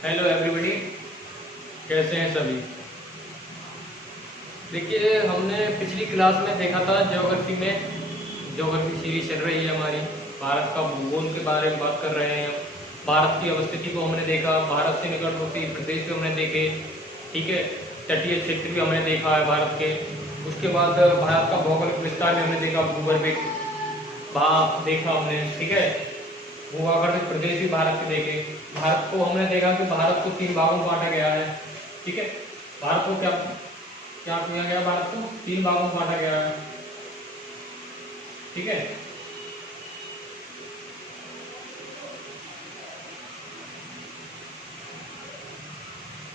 Hello everybody, कैसे हैं सभी। देखिए, हमने पिछली क्लास में देखा था ज्योग्राफी सीरीज चल रही है हमारी। भारत का भूगोल के बारे में बात कर रहे हैं हम। भारत की अवस्थिति को हमने देखा, भारत से निकटवर्ती प्रदेश भी हमने देखे, ठीक है। तटीय क्षेत्र भी हमने देखा है भारत के। उसके बाद भारत का भौगोलिक विस्तार भी हमने देखा, भूगर्भिक भाग देखा हमने, ठीक है। भूभागीय प्रदेश भी भारत के देखे। भारत को हमने देखा कि भारत को 3 भागों में बांटा गया है, ठीक है। भारत को क्या क्या किया गया, भारत को 3 भागों में बांटा गया है, ठीक है।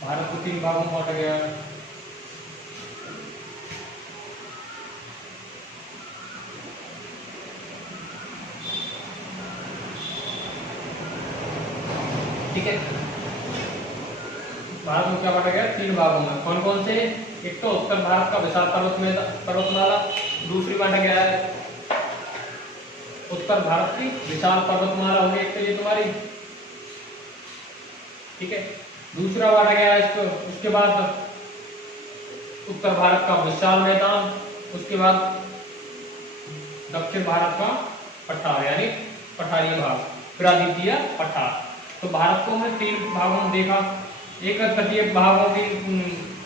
भारत को 3 भागों में बांटा गया है। ठीक है, भारत को क्या बांटा गया, 3 भागों में। कौन कौन से? एक तो उत्तर भारत का विशाल पर्वतमाला, दूसरी बांटा गया है उत्तर भारत की विशाल पर्वतमाला हो गई एक तो ये तुम्हारी, ठीक है। दूसरा बांटा गया है इसको, उसके बाद उत्तर भारत का विशाल मैदान, उसके बाद दक्षिण भारत का पठार यानी पठारी भाग, प्रायद्वीपीय पठार। तो भारत को हमने 3 भागों में देखा। एक तटीय भागों की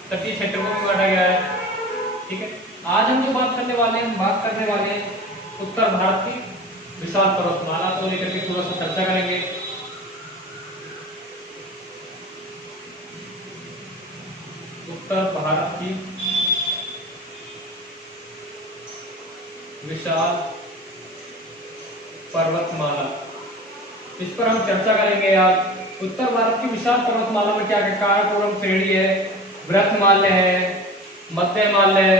तटीय क्षेत्र को भी बांटा गया है, ठीक है। आज हम जो बात करने वाले हैं, बात करने वाले हैं उत्तर भारत की विशाल पर्वतमाला को लेकर के थोड़ा सा चर्चा करेंगे। उत्तर भारत की विशाल पर्वतमाला, इस पर हम चर्चा करेंगे यार। उत्तर भारत की विशाल पर्वतमाला में क्या क्या काराकोरम श्रेणी है, वृत्तमाल्य है, मध्यमाल्य है,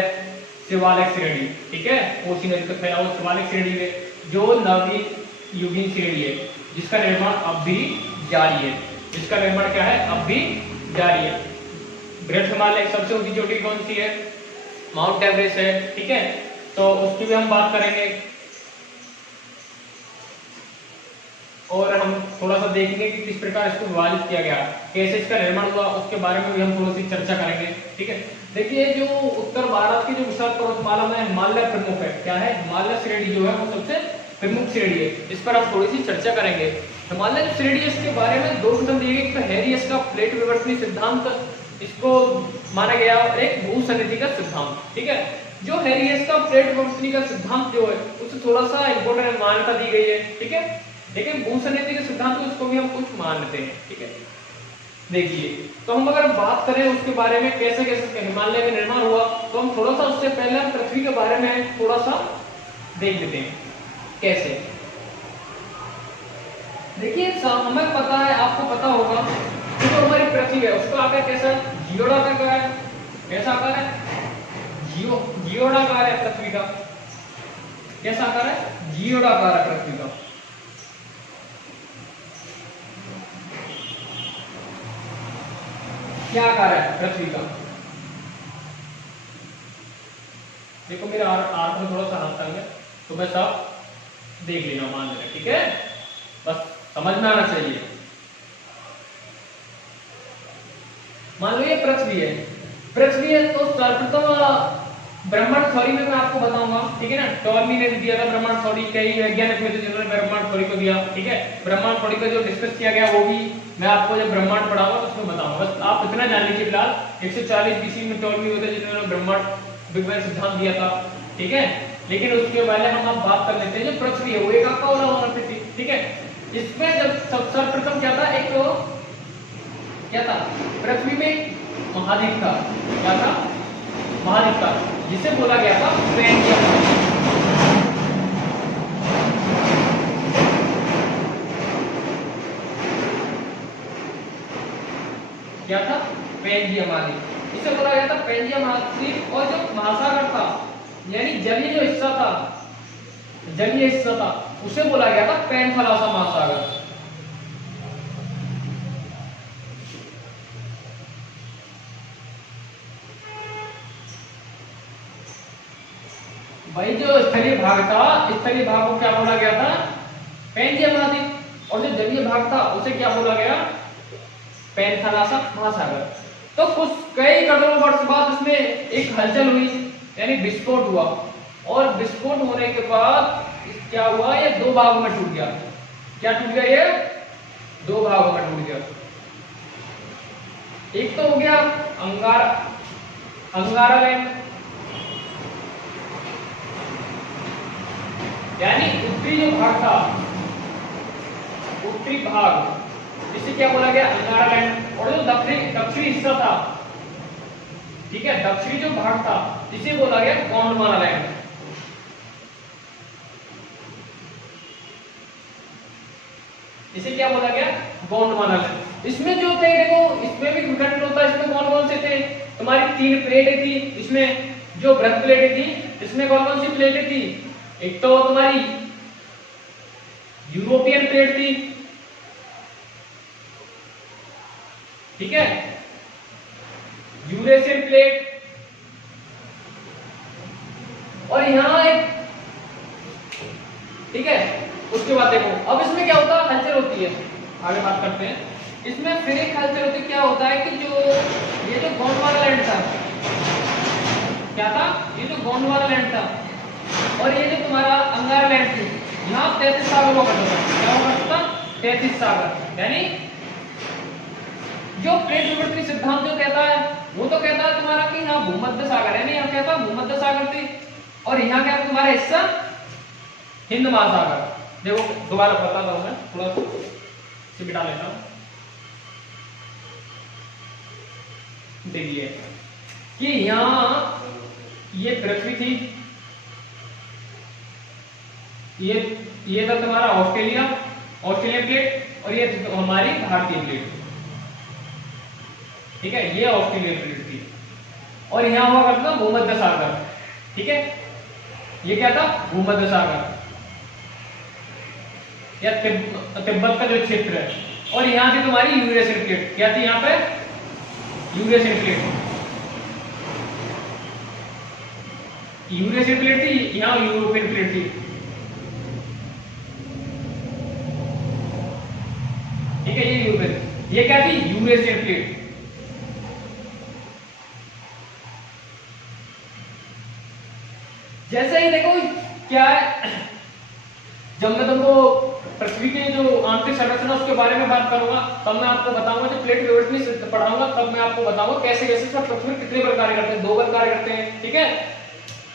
शिवालिक श्रेणी, ठीक है। कोसी नदी तक फैला हुआ शिवालिक श्रेणी है, जो नवीयुगीन श्रेणी है, जिसका निर्माण अब भी जारी है। जिसका निर्माण क्या है, अब भी जारी है। वृत्तमाल्य सबसे ऊंची चोटी कौन सी है? माउंट एवरेस्ट है, ठीक है। तो उसकी भी हम बात करेंगे और हम थोड़ा सा देखेंगे कि किस प्रकार इसको विभाजित किया गया, कैसे इसका निर्माण हुआ, उसके बारे में भी हम थोड़ी सी चर्चा करेंगे, ठीक है। देखिए, जो उत्तर भारत की जो विशाल पर्वतमाला में हिमालय प्रमुख है, क्या है, हिमालय श्रेणी जो है वो सबसे प्रमुख श्रेणी है। इस पर हम थोड़ी सी चर्चा करेंगे। हिमालय श्रेणी है, इसके बारे में 2 कथन दिए गए। हैरियस का प्लेट विवर्तनीय सिद्धांत इसको माना गया, और एक भूसंनिधि का सिद्धांत, ठीक है। जो हैरियस का प्लेट विवर्तनीय का सिद्धांत जो है उसे थोड़ा सा इंपोर्टेंट मान्यता दी गई है, ठीक है। लेकिन भूसंनिधि के सिद्धांत उसको भी हम कुछ मानते हैं, ठीक है। देखिए, तो हम अगर बात करें उसके बारे में कैसे कैसे हिमालय का निर्माण हुआ, तो हम थोड़ा सा उससे पहले हम पृथ्वी के बारे में थोड़ा सा देख लेते हैं कैसे। देखिए, हमें पता है, आपको पता होगा कि जो हमारी पृथ्वी है उसका आकार कैसा है, जियोडाकार का है। कैसा आकार है? जियोडाकार है पृथ्वी का। कैसा आकार है? जियोडाकार है पृथ्वी का। क्या आकार है पृथ्वी का? देखो, मेरा आर्ट में थोड़ा सा हाथ तंग है, तो बस आप देख लेना, मान लेना, ठीक है। बस समझ में आना चाहिए। मान लो ये पृथ्वी है, तो सर्वप्रथम ब्रह्मांड थ्योरी में मैं आपको बताऊंगा, ठीक है ना। टॉलमी ने दिया था ब्रह्मांड थ्योरी, कई वैज्ञानिक में जिन्होंने ब्रह्मांड थ्योरी को दिया, ठीक है। ब्रह्मांड थ्योरी का जो डिस्कस किया गया वो भी मैं आपको जब ब्रह्मांड पढ़ाऊंगा तो उसमें बताऊंगा। बस आप इतना जान लीजिए फिलहाल 140 BC में टॉलमी होते जिन्होंने ब्रह्मांड बिग बैंग सिद्धांत दिया था, ठीक है। लेकिन उसके पहले हम अब बात कर लेते हैं जो पृथ्वी है वो एक आपका उदाहरण पे, ठीक है। इसमें जब सर्वप्रथम क्या था, एक क्या था, पृथ्वी में महाद्वीप था। क्या था? महाद्वीप था, जिसे बोला गया था पैंजिया महाद्वीप। क्या था? पैंजिया महाद्वीप, इसे बोला गया था पैंजिया महाद्वीप। और जो महासागर था यानी जलीय जो हिस्सा था, जलीय हिस्सा था, उसे बोला गया था पैंथालौसा महासागर। भाई, जो स्थलीय भाग था, स्थलीय भाग को क्या बोला गया था? पैंजिया महाद्वीप। और जो जलीय भाग था उसे क्या बोला गया? पैंथालासा महासागर। तो कुछ कई करोड़ों वर्ष बाद इसमें एक हलचल हुई, यानी विस्फोट हुआ, और विस्फोट होने के बाद क्या हुआ, ये दो भागों में टूट गया। क्या टूट गया, ये दो भागों में टूट गया। एक तो हो गया अंगारा लैंड, यानी उत्तरी जो भाग था, उत्तरी भाग, इसे क्या बोला गया, अंगारा लैंड। और जो दक्षिणी हिस्सा था, ठीक है, दक्षिणी जो भाग था, इसे बोला गया गोंडवाना लैंड। इसे क्या बोला गया, गोंडवाना लैंड। इसमें जो थे, देखो इसमें भी विघटन होता है। इसमें कौन कौन से थे, तुम्हारी 3 प्लेटें थी। इसमें जो बृहद प्लेटें थी, इसमें कौन कौन सी प्लेटें थी, एक तो तुम्हारी यूरोपियन प्लेट थी, ठीक है, यूरेशियन प्लेट, और यहां एक, ठीक है। उसके बाद देखो अब इसमें क्या होता है, हलचल होती है, आगे बात करते हैं। इसमें फिर एक हलचल होती है, क्या होता है कि जो ये जो गोंडवाना लैंड था, क्या था, ये जो गोंडवाना लैंड था और ये जो तुम्हारा अंगारा लैंड थी, यहाँ 33 सागर हुआ करता था। क्या हुआ करता था, 33 सागर। यानी जो प्लेट विवर्तन सिद्धांत जो कहता है, वो तो कहता है तुम्हारा कि यहाँ भूमध्य सागर है, यहाँ कहता है भूमध्य सागर थी, और यहाँ क्या तुम्हारा हिस्सा हिंद महासागर। देखो दोबारा बताता हूं मैं, थोड़ा सा मिटा लेता हूं। देखिए कि यहाँ ये पृथ्वी थी, ये था तुम्हारा ऑस्ट्रेलियन प्लेट, और ये हमारी भारतीय प्लेट, ठीक है, ये ऑस्ट्रेलियन प्लेट थी। और यहाँ हुआ करता भूमध्य सागर, ठीक है, ये क्या था, भूमध्य सागर या तिब्बत का जो क्षेत्र है। और यहाँ थी तुम्हारी यूरेशियन प्लेट, क्या थी यहाँ पे, यूरेशियन प्लेट, यूरेशियन प्लेट थी, यहाँ यूरोपियन प्लेट थी, ठीक है, ये यूरोपियन, ये क्या थी, यूरेशियन प्लेट। जैसे ही देखो क्या है, जब मैं तुमको पृथ्वी की जो आंतरिक संरचना उसके बारे में बात करूंगा, तब मैं आपको बताऊंगा, जो प्लेट विवर्तन पढ़ाऊंगा तब मैं आपको बताऊंगा कैसे कैसे सब पृथ्वी कितने बल कार्य करते हैं, 2 बल कार्य करते हैं, ठीक है,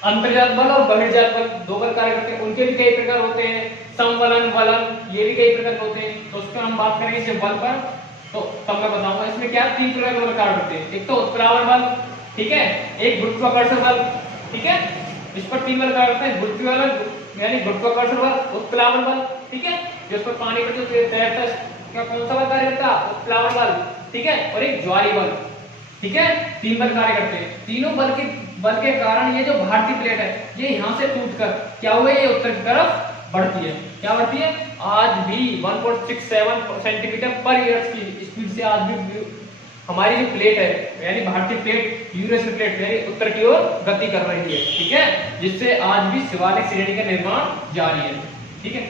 अंतर्जात बल और बहिर्जात बल 2 बल कार्य करते हैं, उनके भी कई प्रकार होते हैं, समवलन वलन, ये भी कई प्रकार होते हैं। तो उसका हम बात करेंगे इसे बल पर, तो तब मैं बताऊंगा। इसमें क्या 3 प्रकार के बल कार्य करते हैं, एक तो उत्प्लावन बल, ठीक है, एक गुरुत्वाकर्षण बल, ठीक है, इस पर 3 बल कार्य करते हैं, यानी गुरुत्वाकर्षण बल, उत्प्लावन बल, ठीक है, जो उस पर पानी पर जो तैरता है, क्या कौन सा बल कार्य करता है, उत्प्लावन बल, ठीक है, और एक ज्वारी बल, ठीक है, 3 बल कार्य करते हैं। तीनों बल के कारण ये जो भारतीय प्लेट है, ये यहाँ से टूटकर क्या हुआ, ये उत्तर की तरफ बढ़ती है। क्या बढ़ती है, आज भी 1.67 सेंटीमीटर पर ईयर की स्पीड से आज भी हमारी जो प्लेट है, यानी भारतीय प्लेट, यूरेशियन प्लेट, यानी उत्तर की ओर गति कर रही है, ठीक है, जिससे आज भी शिवालिक श्रेणी का निर्माण जारी है, ठीक है।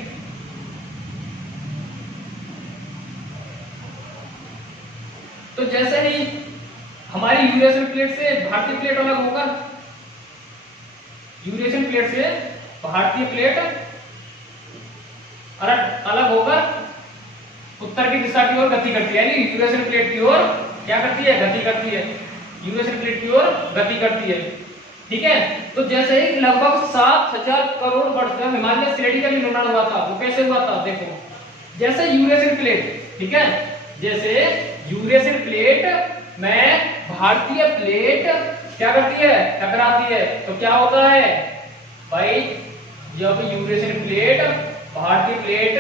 तो जैसे ही हमारी यूरेशियन प्लेट से भारतीय प्लेट अलग होकर, यूरेशियन प्लेट से भारतीय प्लेट अलग होकर उत्तर की दिशा की ओर गति करती है, यानी यूरेशियन प्लेट की ओर क्या करती है, गति करती है, यूरेशियन प्लेट की ओर गति करती है, ठीक है। तो जैसे ही लगभग 7000 करोड़ वर्ष में हिमालय श्रेणी का भी निर्माण हुआ था, वो कैसे हुआ था, देखो जैसे यूरेशियन प्लेट, ठीक है, जैसे यूरेशियन प्लेट में भारतीय प्लेट क्या करती है, टकराती है, तो क्या होता है भाई, जब यूरेशियन प्लेट भारतीय प्लेट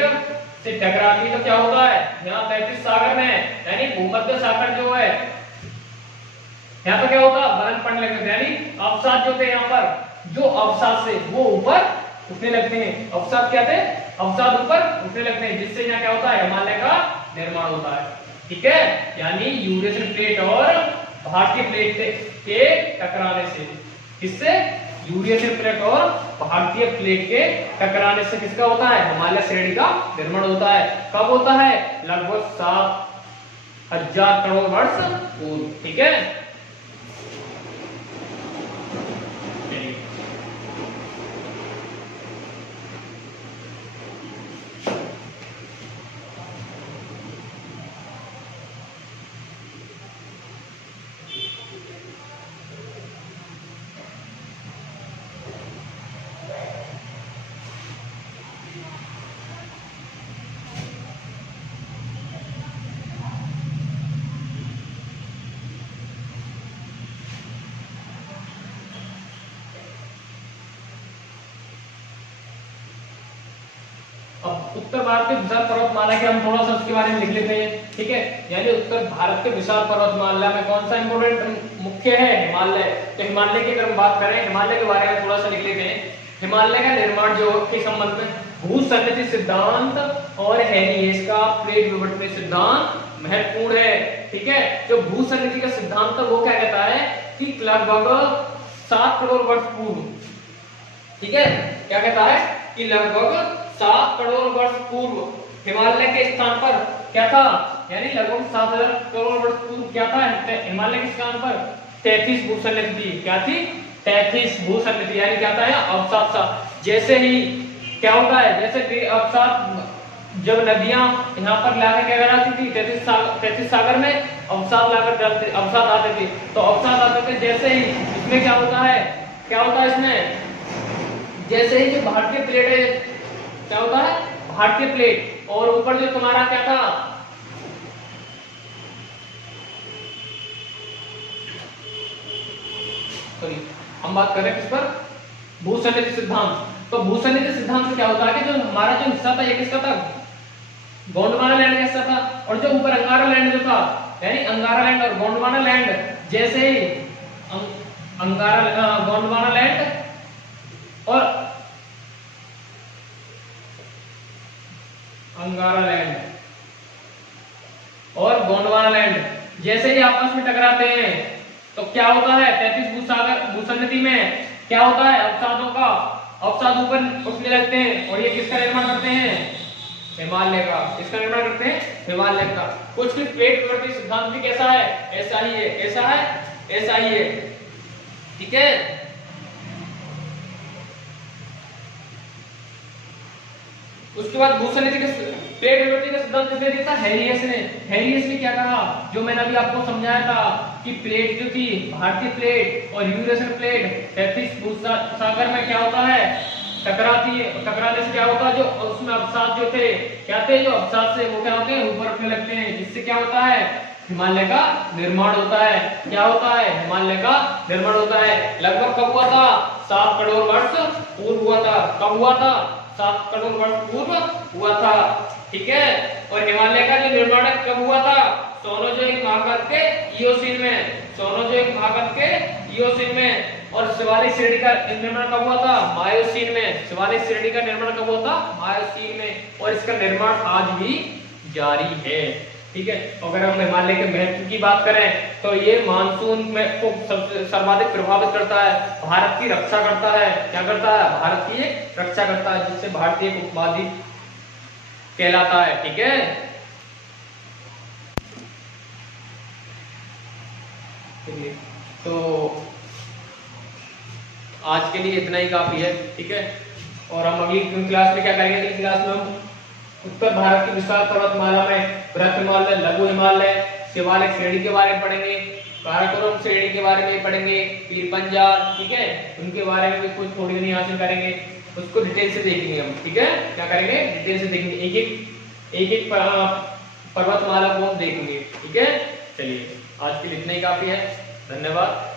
से टकराती है तो क्या होता है, यहाँ 33 सागर में, यानी भूमध्य सागर जो है, यहाँ पर क्या होता है, बलन पड़ने लगते हैं, यानी अवसाद जो थे यहाँ पर, जो अवसाद से वो ऊपर उठने लगते हैं, अवसाद क्या थे, अवसाद ऊपर उठने लगते हैं, जिससे यहाँ क्या होता है, हिमालय का निर्माण होता है, ठीक है। यानी यूरेशियन प्लेट और भारतीय प्लेट के टकराने से, किससे, यूरेशियन प्लेट और भारतीय प्लेट के टकराने से किसका होता है, हिमालय श्रेणी का निर्माण होता है। कब होता है, लगभग 1000 करोड़ वर्ष पूर्व। ठीक है, अब उत्तर भारत के विशाल पर्वतमाला के हम थोड़ा सा उसके बारे में लिख लेते हैं। ठीक है, यानी उत्तर भारत के विशाल पर्वतमाला में कौन सा इंपोर्टेंट मुख्य है? हिमालय। तो हिमालय की अगर हम बात करें, हिमालय के बारे में थोड़ा सा लिख लेते हैं। हिमालय का निर्माण जो के संबंध में भूसन्निधि सिद्धांत और हेनियस का प्लेट विवर्तन सिद्धांत महत्वपूर्ण है। ठीक है, जो भूसन्निधि का सिद्धांत है वो क्या कहता है कि लगभग 7 करोड़ वर्ष पूर्व, ठीक है, क्या कहता है कि लगभग 7 करोड़ वर्ष पूर्व हिमालय के स्थान पर क्या था, यानी लगभग 7000 करोड़ वर्ष पूर्व क्या था हिमालय के स्थान पर 33 भूसन्निधि थी। क्या थी? 33 भूसन्निधि, यानी क्या था अवसाद सा। जैसे ही क्या होता है, जैसे अवसाद, जब नदियां यहाँ पर लाकर क्या कराती थी 33 सागर में अवसाद लाकर डालते, अवसाद आते थे, तो अवसाद आते थे। जैसे ही इसमें क्या होता है, क्या होता है इसमें, जैसे ही जो भारतीय प्लेट है, क्या होता है भारतीय प्लेट, और ऊपर जो तुम्हारा क्या था, सॉरी हम बात कर रहे हैं किस पर, भूसन्निधि सिद्धांत। तो भूसन्निधि सिद्धांत से क्या होता है कि जो हमारा जो हिस्सा था ये किसका था, गोंडवाना लैंड का हिस्सा था, और जो ऊपर अंगारा लैंड जो था, यानी अंगारा लैंड और गोंडवाना लैंड, जैसे ही गोंडवाना लैंड और अंगारा लैंड और गोंडवाना लैंड जैसे ही आपस में टकराते हैं तो क्या होता है 33 भूसन्निधि में क्या होता है, अवसादों का अवसाद ऊपर उठने लगते हैं, और ये किसका निर्माण करते हैं, हिमालय का। किसका निर्माण करते हैं, हिमालय का। कुछ प्लेट विवर्तन सिद्धांत भी कैसा है, ऐसा ही है, ऐसा है, ऐसा ही है। ठीक है, उसके बाद भूसन्निधि के प्लेट विवर्तन का सिद्धांत किसने दिया था, हेलियस ने। हेलियस ने क्या कहा, जो मैंने अभी आपको समझाया था कि प्लेट जो थी, भारतीय प्लेट और यूरेशियन प्लेट 33 भूसागर में क्या होता है, टकराती है। टकराने से क्या होता है, जो उसमें अवसाद जो थे, क्या थे, जो अवसाद से वो क्या होते हैं, ऊपर उठने लगते हैं, जिससे क्या होता है, हिमालय का निर्माण होता है। क्या होता है, हिमालय का निर्माण होता है। लगभग कब हुआ था, 7 करोड़ वर्ष पूर्व हुआ था। कब हुआ था, 7 करोड़ वर्ष पूर्व हुआ था। ठीक है, और हिमालय का जो निर्माण कब हुआ था, सोनोजोइक महाकाल के इयोसीन में, सोनोजोइक महाकाल के इयोसीन में। और शिवालिक श्रेणी का निर्माण कब हुआ था, मायोसीन में। शिवालिक श्रेणी का निर्माण कब हुआ था, मायोसीन में, और इसका निर्माण आज भी जारी है। ठीक है, अगर हम हिमालय के महत्व की बात करें तो ये मानसून में को सर्वाधिक प्रभावित करता है, भारत की रक्षा करता है। क्या करता है, भारत की रक्षा करता है, जिससे भारतीय उपमहाद्वीप कहलाता है। ठीक है, तो आज के लिए इतना ही काफी है। ठीक है, और हम अगली क्लास में क्या करेंगे, अगली क्लास में हम उत्तर भारत की विशाल पर्वतमाला में बृहत हिमालय, लघु हिमालय, शिवालिक श्रेणी के बारे में पढ़ेंगे, काराकोरम श्रेणी के बारे में पढ़ेंगे, पीरपंजाल, ठीक है, उनके बारे में भी कुछ थोड़ी नहीं हासिल करेंगे, उसको डिटेल से देखेंगे हम। ठीक है, क्या करेंगे, डिटेल से देखेंगे, एक एक पर्वतमाला को हम देखेंगे। ठीक है, चलिए आज के लिए इतना ही काफी है। धन्यवाद।